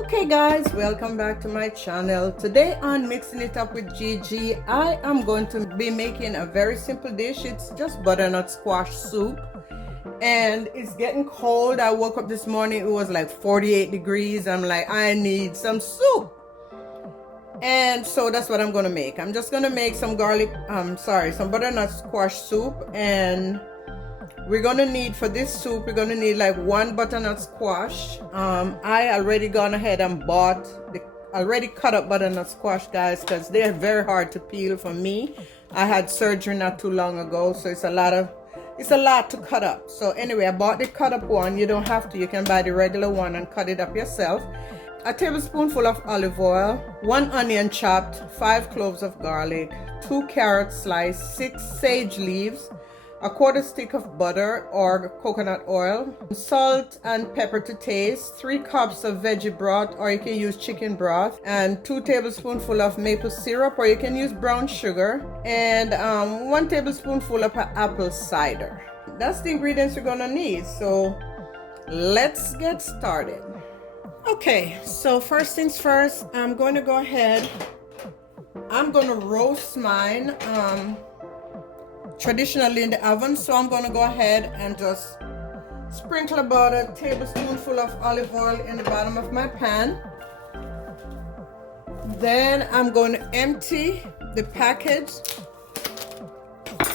Okay guys, welcome back to my channel. Today on Mixing It Up with Gigi, I am going to be making a very simple dish. It's just butternut squash soup and it's getting cold. I woke up this morning, it was like 48 degrees. I'm like, I need some soup. And so that's what I'm gonna make. I'm just gonna make some some butternut squash soup, and we're gonna need, for this soup, we're gonna need like 1 butternut squash. I already gone ahead and bought the already cut up butternut squash, guys, because they're very hard to peel for me. I had surgery not too long ago, so it's a lot to cut up. So anyway, I bought the cut up one. You don't have to, you can buy the regular one and cut it up yourself. A tablespoonful of olive oil, 1 onion chopped, 5 cloves of garlic, 2 carrots sliced, 6 sage leaves, a 1/4 stick of butter or coconut oil, salt and pepper to taste, 3 cups of veggie broth, or you can use chicken broth, and 2 tablespoonful of maple syrup, or you can use brown sugar, and 1 tablespoonful of apple cider. That's the ingredients you're gonna need. So let's get started. Okay, so first things first, I'm going to go ahead, I'm going to roast mine traditionally in the oven. So I'm going to go ahead and just sprinkle about a tablespoonful of olive oil in the bottom of my pan. Then I'm going to empty the package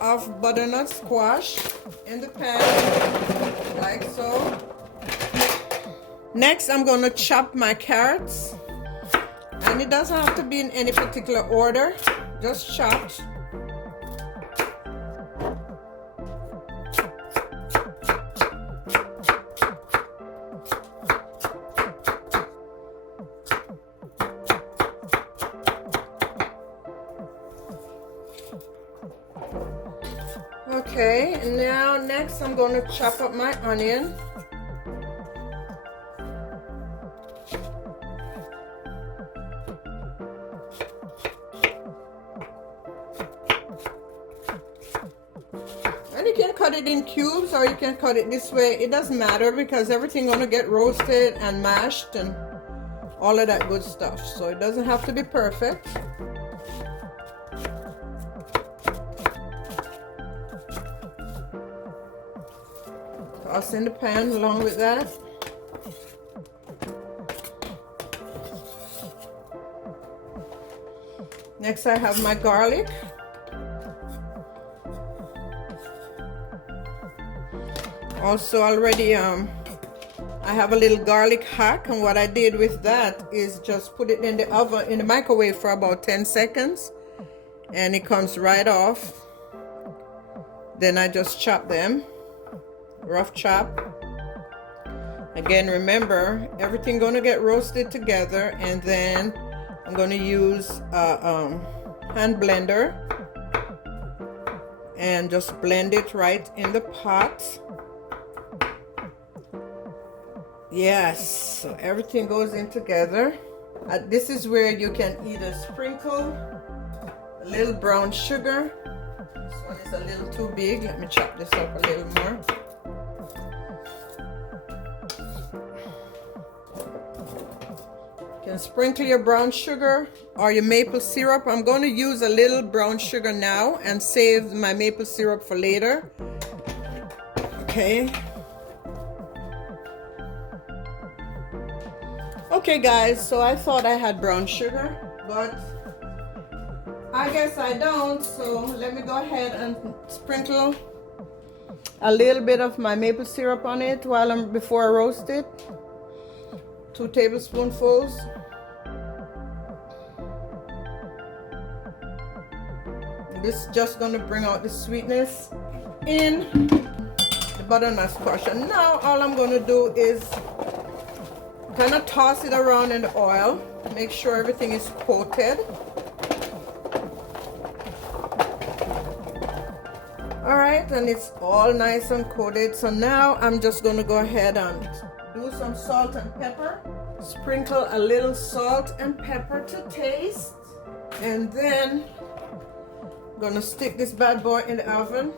of butternut squash in the pan, like so. Next, I'm going to chop my carrots, and it doesn't have to be in any particular order, just chopped. Okay, and now next I'm going to chop up my onion. And you can cut it in cubes, or you can cut it this way. It doesn't matter, because everything's gonna get roasted and mashed and all of that good stuff. So it doesn't have to be perfect. Toss in the pan along with that. Next, I have my garlic. Also already I have a little garlic hack, and what I did with that is just put it in the oven, in the microwave, for about 10 seconds, and it comes right off. Then I just chop them, rough chop. Again, remember, everything gonna get roasted together, and then I'm gonna use a hand blender and just blend it right in the pot. Yes, so everything goes in together. This is where you can either sprinkle a little brown sugar. This one is a little too big. Let me chop this up a little more. You can sprinkle your brown sugar or your maple syrup. I'm going to use a little brown sugar now and save my maple syrup for later. Okay. Okay guys, so I thought I had brown sugar, but I guess I don't. So let me go ahead and sprinkle a little bit of my maple syrup on it before I roast it. 2 tablespoonfuls. This is just going to bring out the sweetness in the butternut squash. And now all I'm going to do is kind of toss it around in the oil. Make sure everything is coated. All right, and it's all nice and coated. So now I'm just going to go ahead and do some salt and pepper. Sprinkle a little salt and pepper to taste. And then I'm going to stick this bad boy in the oven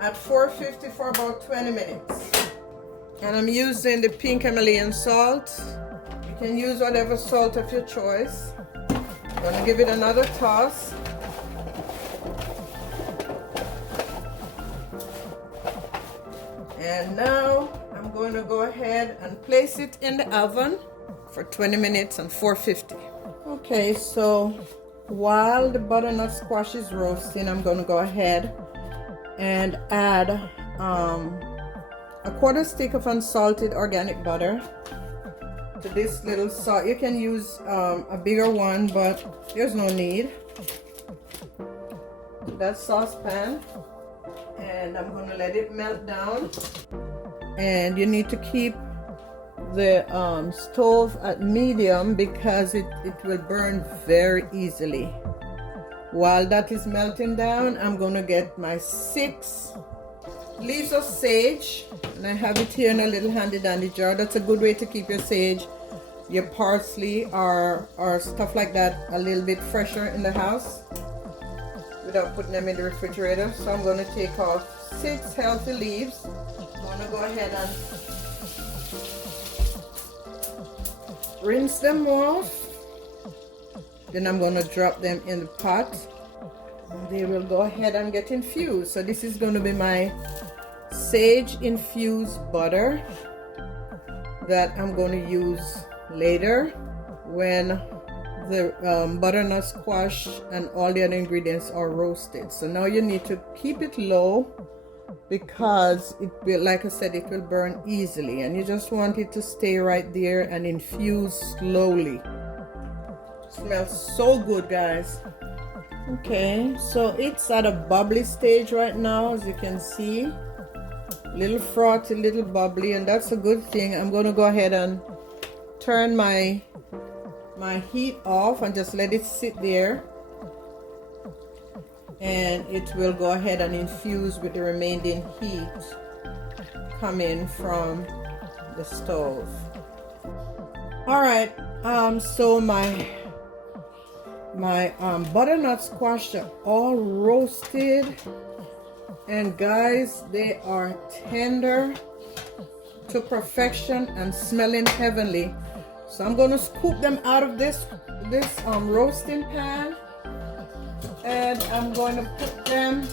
at 450 for about 20 minutes. And I'm using the pink Himalayan salt. You can use whatever salt of your choice. I'm gonna give it another toss. And now I'm going to go ahead and place it in the oven for 20 minutes on 450. Okay, so while the butternut squash is roasting, I'm going to go ahead and add a quarter stick of unsalted organic butter to this little salt. You can use a bigger one, but there's no need. That saucepan, and I'm going to let it melt down. And you need to keep the stove at medium because it will burn very easily. While that is melting down, I'm going to get my 6 leaves of sage, and I have it here in a little handy dandy jar. That's a good way to keep your sage, your parsley, or stuff like that a little bit fresher in the house without putting them in the refrigerator. So I'm going to take off 6 healthy leaves. I'm going to go ahead and rinse them off. Then I'm going to drop them in the pot. They will go ahead and get infused. So this is going to be my sage infused butter that I'm going to use later when the butternut squash and all the other ingredients are roasted. So now you need to keep it low because it will, like I said, it will burn easily, and you just want it to stay right there and infuse slowly. Smells so good, guys. Okay, so it's at a bubbly stage right now, as you can see. Little frothy, little bubbly, and that's a good thing. I'm going to go ahead and turn my heat off and just let it sit there, and it will go ahead and infuse with the remaining heat coming from the stove. All right, so my butternut squash are all roasted, and guys, they are tender to perfection and smelling heavenly. So I'm going to scoop them out of this roasting pan, and I'm going to put them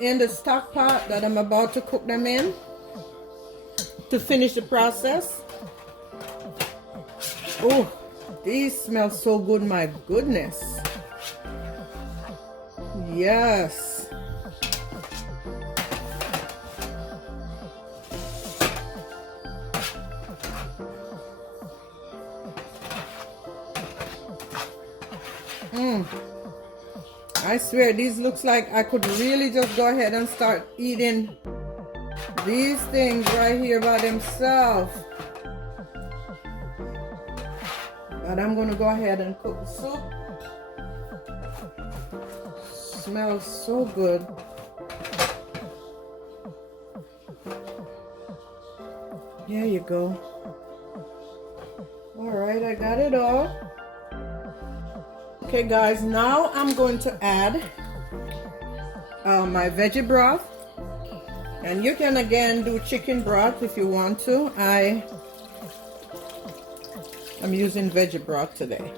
in the stock pot that I'm about to cook them in to finish the process. Oh, these smell so good, my goodness. Yes. I swear, these looks like I could really just go ahead and start eating these things right here by themselves. But I'm going to go ahead and cook the soup. Smells so good. There you go. All right, I got it all. Okay guys, now I'm going to add my veggie broth, and you can again do chicken broth if you want to. I'm using veggie broth today.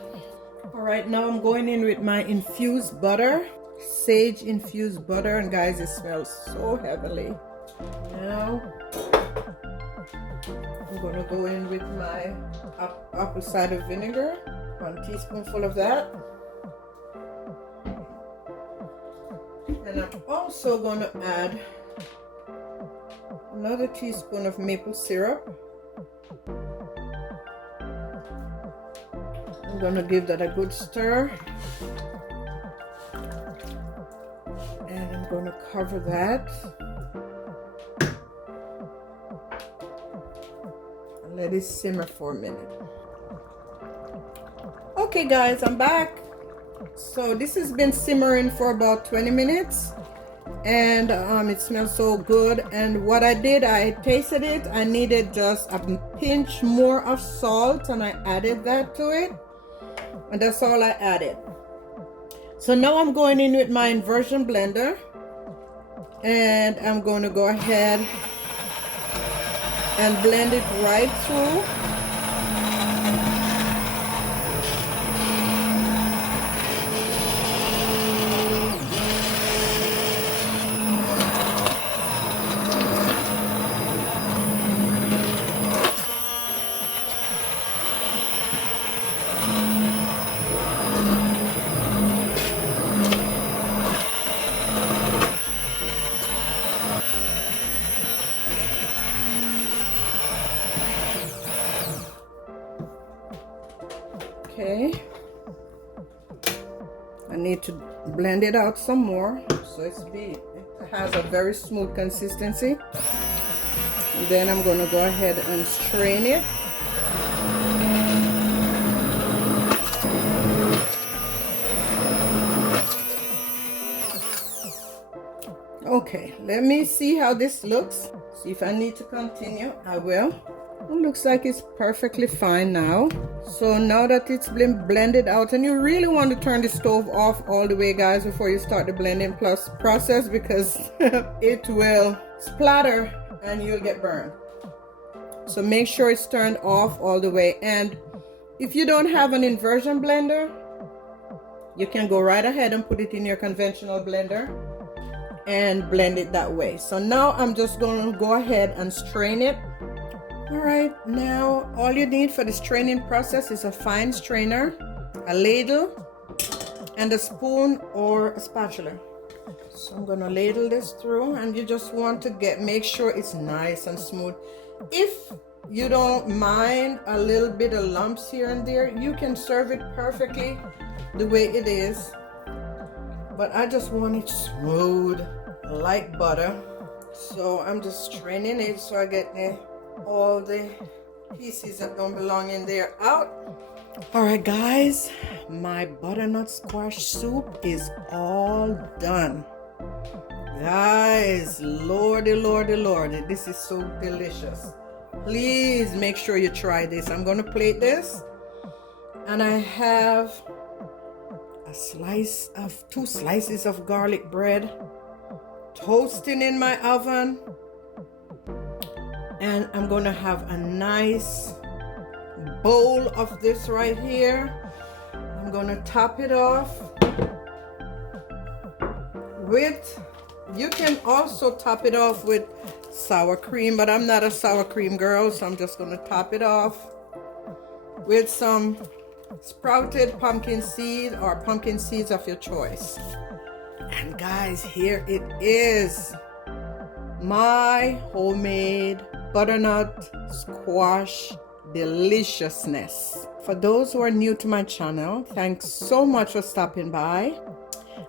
All right, now I'm going in with my infused butter, sage infused butter, and guys, it smells so heavenly. Now I'm going to go in with my apple cider vinegar, 1 teaspoonful of that. And I'm also going to add another teaspoon of maple syrup. I'm going to give that a good stir. And I'm going to cover that. And let it simmer for a minute. Okay guys, I'm back. So this has been simmering for about 20 minutes, and it smells so good. And what I did, I tasted it. I needed just a pinch more of salt, and I added that to it, and that's all I added. So now I'm going in with my inversion blender, and I'm going to go ahead and blend it right through. Okay. I need to blend it out some more so it has a very smooth consistency. And then I'm going to go ahead and strain it. Okay, let me see how this looks. See if I need to continue. I will. It looks like it's perfectly fine now. So now that it's been blended out, and you really want to turn the stove off all the way, guys, before you start the blending process, because it will splatter and you'll get burned. So make sure it's turned off all the way. And if you don't have an inversion blender, you can go right ahead and put it in your conventional blender and blend it that way. So now I'm just going to go ahead and strain it. All right, now all you need for the straining process is a fine strainer, a ladle, and a spoon or a spatula. So I'm gonna ladle this through, and you just want to make sure it's nice and smooth. If you don't mind a little bit of lumps here and there, you can serve it perfectly the way it is. But I just want it smooth like butter. So I'm just straining it so I get all the pieces that don't belong in there out. All right, guys, my butternut squash soup is all done. Guys, lordy, this is so delicious. Please make sure you try this. I'm gonna plate this, and I have two slices of garlic bread toasting in my oven. And I'm going to have a nice bowl of this right here. I'm going to top it off with, you can also top it off with sour cream, but I'm not a sour cream girl, so I'm just going to top it off with some sprouted pumpkin seed or pumpkin seeds of your choice. And guys, here it is, my homemade butternut squash deliciousness. For those who are new to my channel, thanks so much for stopping by.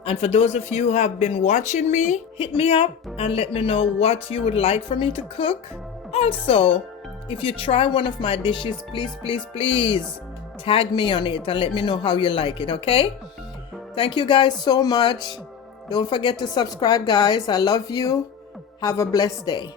And for those of you who have been watching me, hit me up and let me know what you would like for me to cook. Also, if you try one of my dishes, please tag me on it and let me know how you like it, okay? Thank you guys so much. Don't forget to subscribe, guys. I love you. Have a blessed day.